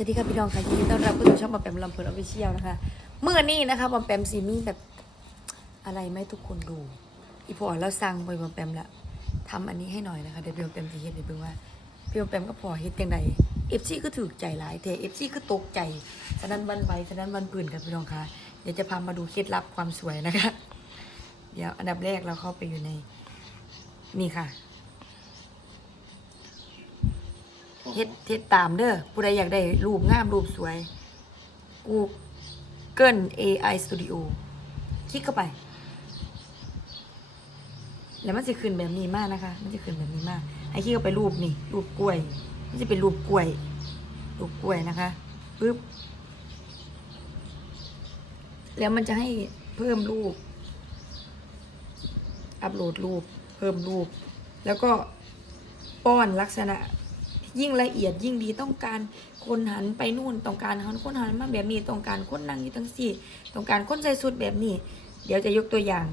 สวัสดีค่ะพี่น้องค่ะยินดีต้อนรับเข้าสู่ช่องบอมแปมลำเพลินออฟฟิเชียลนะคะ เมื่อนี้นะคะบอมแปมซีมี่แบบอะไรไม่ทุกคนดู อีพอแล้วสั่งไปบอมแปมละทำอันนี้ให้หน่อยนะคะเดี๋ยวพี่บอมแปมจะเฮ็ดให้เบิ่งว่าพี่บอมแปมก็พอเฮ็ดยังไงเอฟซีก็ถือใจหลายแต่เอฟซีก็ตกใจฉะนั้นวันไหวฉะนั้นวันปืนค่ะพี่น้องค่ะเดี๋ยวจะพามาดูเคล็ดลับความสวยนะคะ เดี๋ยวอันดับแรกเราเข้าไปอยู่ในนี่ค่ะ เฮ็ดเฮ็ดตามเด้อผู้ใดอยากได้รูปงามรูปสวย Google AI Studio คลิกเข้าไป แล้วมันจะขึ้นแบบนี้มากนะคะ มันจะขึ้นแบบนี้มาก ให้คลิกเข้าไปรูปนี่ รูปกล้วย มันจะเป็นรูปกล้วย รูปกล้วยนะคะปึ๊บ แล้วมันจะให้เพิ่มรูป อัปโหลดรูป เพิ่มรูป แล้วก็ป้อนลักษณะ ยิ่งละเอียดยิ่งดีต้องการคนหันไปนู่นต้องการคนหันมาแบบนี้ต้องการคนนั่งอยู่ทั้งสี่ต้องการคนใส่สุดแบบนี้ เดี๋ยวจะยกตัวอย่าง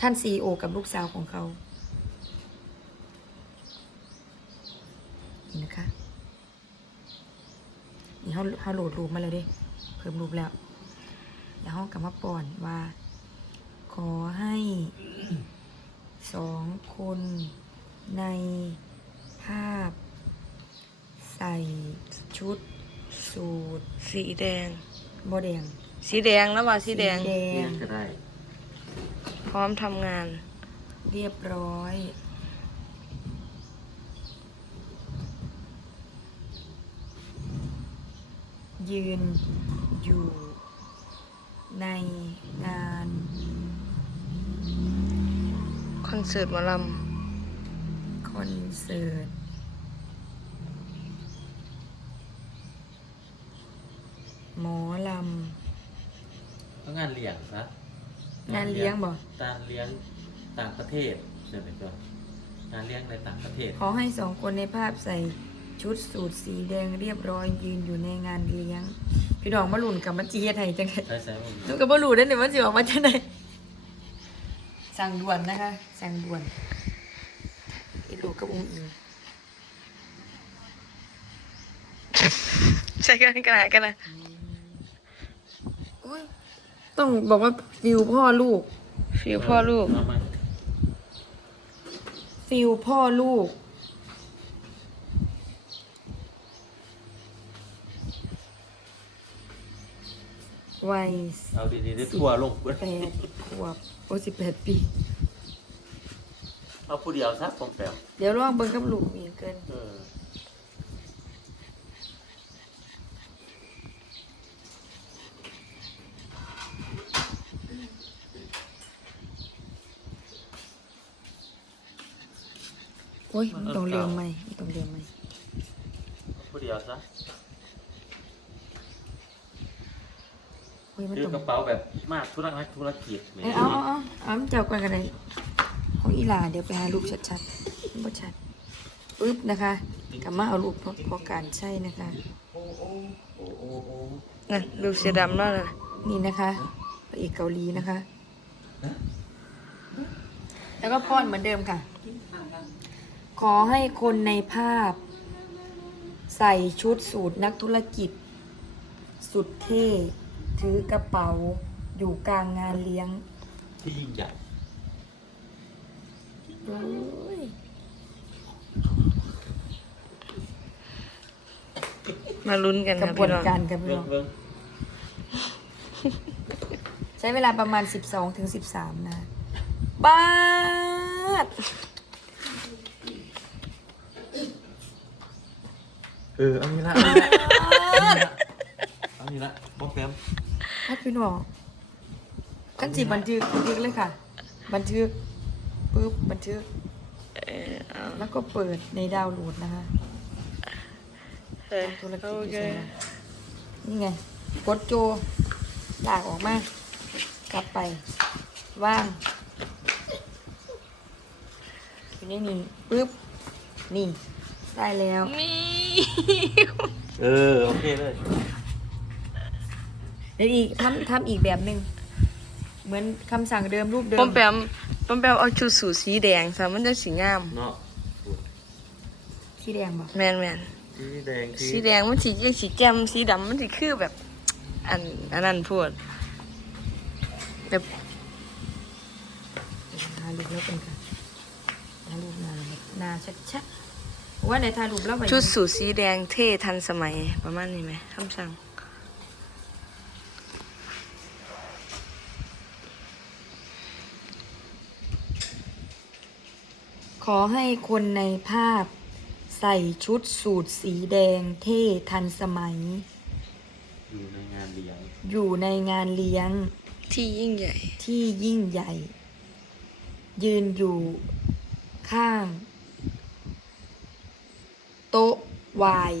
ท่านซีโอกับลูกสาวของเขานี่นะคะนี่เขาเขาโหลดรูปมาแล้วเด้เพิ่มรูปแล้วเดี๋ยวเขากลับมาป่อนว่า ขอให้สองคนในภาพ ชุด สูทสีแดงโมแดงสีแดงแล้วว่าสีแดง แดเรียงนก็ได้พร้อมทำงาน เรียบร้อย ยืนอยู่ในงานคอนเสิร์ตหมอลคอนเสิร์ต หมอลก็งานเลี้ยงซะำงานเลี้ยงบ่การเลี้ยงต่างประเทศเดี๋ยวไปก่อนงานเลี้ยงในต่างประเทศขอให้สองคนในภาพใส่ชุดสูทสีแดงเรียบร้อยยืนอยู่ในงานเลี้ยง พี่ดองมาหลุนกับมันจีเฮ็ดให้จังไงใช่ใช่ไหมลูกกับมาหลุนได้อเนี่ยมันสิออกมาจังไดสั่งด่วนนะคะ สั่งด่วนอีลูกกับอุ้งอิงำใช่กันกันนะกันนะโอ้ย ต้องบอกว่าฟิลพ่อลูก ฟิวพ่อลูก เอามาฟิลพ่อลูก วัยเอาดีๆได้ทั่วลงแปดขวบโอ้สิบแปดปี เอาผู้เดียวซะผมแปลวเดี๋ยวลองเบิ่งกับลูกอีกเกิน เออ โอ้ยมันต้องเรียงไหมมันต้องเรียงไหมเอาผู้เดียวซะโอ้ยมันถือต้องกระเป๋าแบบมากธุรกิจธุรกิจแหมเอ้ยเอาเอาเอาเอามันเจ้ากันกันเลยของอีหลาเดี๋ยวไปหารูปชัดๆมันบ่ชัดปึ๊บนะคะกลับมาเอารูปพอพอการใช่นะคะโอ้โอ้โอ้โอ้โอ้นั่นลูกเสียดำแล้วนะนี่นะคะพระเอกเกาหลีนะคะ แล้วก็ป้อนเหมือนเดิมค่ะ ขอให้คนในภาพ ใส่ชุดสูทนักธุรกิจ สุดเท่ ถือกระเป๋า อยู่กลางงานเลี้ยง ที่ยิ่งใหญ่โอ้ยมาลุ้นกันกระค่ะบวพี่นน้องการกันพี่เบิ่น้งองเบิ่งใช้เวลาประมาณ 12ถึง 13 นะ บ้าด ออเอานี้ละเอานี้ละเอานี้ละผมแปลวพัดพี่น้องขั้นจีบันทึกบันทึกเลยค่ะ บันทึกปุ๊บบันทึกเออเอาแล้วก็เปิดในดาวน์โหลดนะคะเออธุรกิจโออยู่เคใช่ไหมนี่ไง กดโจลากออกมา กลับไป ว่างอยู่ในนี่ปุ๊บ นี่ ได้แล้ว มีเออโอเคเลย เดี๋ยวอีกทำทำอีกแบบหนึ่งเหมือนคำสั่งเดิมรูปเดิปอมมแปมปอมแปมเอาชุดสูทสีแดงซะมันจะสีงาม เนาะสีแดงบอกแมนแมนสีแดงสีแดงมันสียังสีแจ่มสีดำมันสีคือแบบ อันอันนั้นพูดแบบถ่ายรูปแล้วเป็นค่ะถ่ายรูปนานาชัดๆ ว่าในถ่ายรูปแล้วไปชุดสูทสีแดงเท่ทันสมัยประมาณนี้ไหมคำสั่งขอให้คนในภาพใส่ชุดสูทสีแดงเท่ทันสมัย อยู่ในงานเลี้ยง อยู่ในงานเลี้ยง ที่ยิ่งใหญ่ ที่ยิ่งใหญ่ ยืนอยู่ข้าง โต๊ะวาย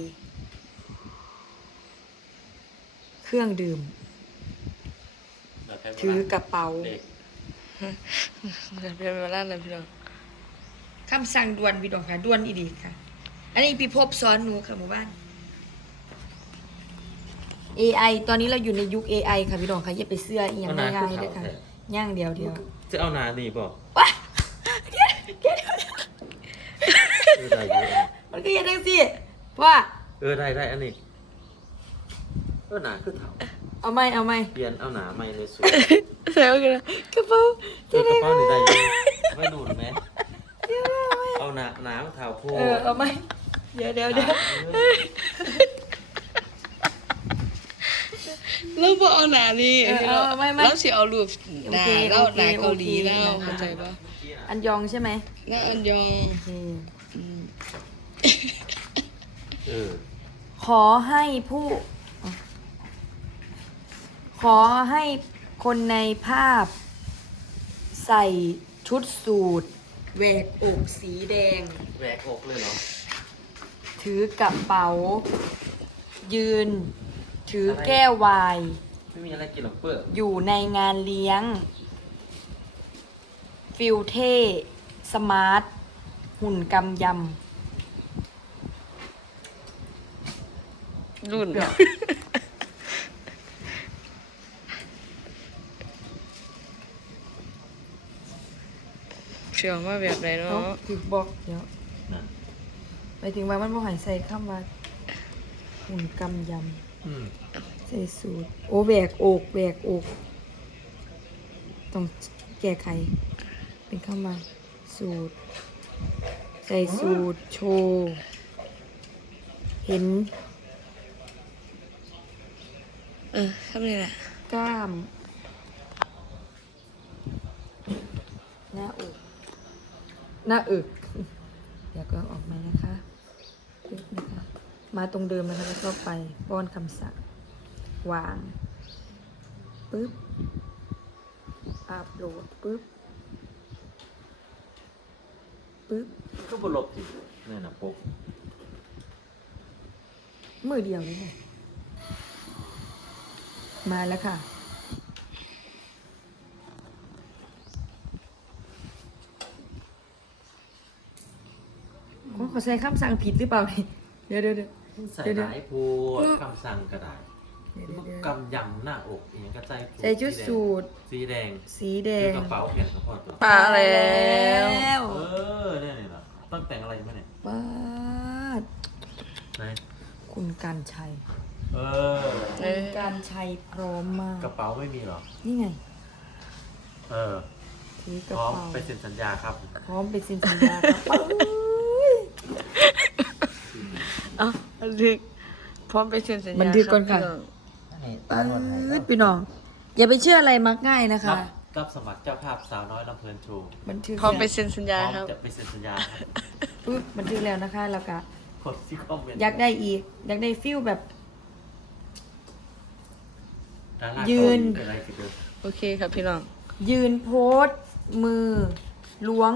เครื่องดื่ม ถือกระเป๋าเด็กเดี๋ยวเป็นเวลาเลยพี่น้องคำสั่งด่วนพี่ดองค่ะด่วนอีดีค่ะ อันนี้พี่พบซ้อนหนูค่ะหมู่บ้าน AI ตอนนี้เราอยู่ในยุค AI ค่ะพี่ดองค่ะอย่าไปเสื้ออีหยังง่ายๆเลยค่ะย่างเดียวเดียวจะเอาหนานี่บอก ว้า เออได้เยอะ มันก็ยังได้สิว่าเออได้ได้อันนี้เออหนาคือเถาเอาไหมเอาไหมเปลี่ยนเอาหนาไม่เลยสวยใส่โอเคนะกระเป๋าเออกระเป๋านี่ได้เยอะไม่ดูดไหมเอาหนาหนาเถาโพเออเอาไหมเดี๋ยวเดี๋ยวเดี๋ยวแล้วพอเอาหนานี่เออพี่เอาน้องไม่ไม่แล้วสิเอารูปหนาโอเคแล้วโอเคหนาเกาหลีโอเคแล้วนะคะเข้าใจปะอันยองใช่ไหมหน้าอันยองโอ เคเออขอให้ผู้ ขอให้คนในภาพ ใส่ชุดสูทแหวกอกสีแดง แหวกอกเลยเหรอ ถือกระเป๋า ยืน ถือแก้ววาย ไม่มีอะไรกินหรอกเปื้ออยู่ในงานเลี้ยง ฟิลเท่ สมาร์ท หุ่นกำย รุ่นเดี๋ยวเชื่อมาแบบไหนำเนาเขาะถึกบอกเดี๋ยวนะไปถึงว่ามันบ่ใหายใส่ข้ามว่าหุ่นกำยอืมำใส่สูตร โอแหวกอกแหวกอกต้องแก้ไข เป็นข้ามาสูตร ใส่สูตร โชว์ เห็น เออทำนี่แหละกล้ามหน้าอกหน้าอึกเดี๋ยวก็ออกมานะคะปึ๊บนะคะ มาตรงเดิมนะคะแล้วก็ไปป้อนคำสั่งวางปึ๊บอัพโหลดปึ๊บปึ๊บก็บลบสินี่นะปกมือเดียวนี่ไง มาแล้วค่ะขอขอใช้คำสั่งผิดหรือเปล่านี่เดี๋ยวเดี๋ยวเดี๋ยว ใส่เดี๋ยวหลายพูดคำสั่งกระดาษเดี๋ยวเดี๋ยวมันเดี๋ยวกำยำหน้าอกอย่างนี้ก็ใจใส่ชุดสูทสีแดงสีแดคืองกระเป๋าเขียนกระเป๋าตัวมาแล้ววเออเนี่ยนี่เหรอต้องแต่งอะไรไหมเนี่ยป้าดไหนคุณการชัย เออ เอคุณอการชัยพร้อมมาก กระเป๋าไม่มีเหรอ นี่ไงเออ ถือกพระร้อมเป๋าไปเซ็นสัญญาครับ พร้อมไปสินสัญญาครับเอ้ยเอ้าบันทึกพร้อมไปเซ็นสัญญาบันทึกก่อนค่ะรับพี่งปื๊ดพี่น้อง อย่าไปเชื่ออะไรมักง่ายนะคะ รับรับสมัครเจ้าภาพสาวน้อยลำเพลินโชว์บันทึกพร้อมไปเซ็นสัญพญาร้อมครับ จะไปเซ็นสัญญาครับปึ๊บบันทึกแล้วนะคะแล้วก็ กดที่คอมเมนต์อยากได้อีก อยากได้ฟิลแบบ ดารายืนเกาหลีเป็นอะไรกันเด้อโอเคครับพี่น้อง ยืนโพสต์มือล้วง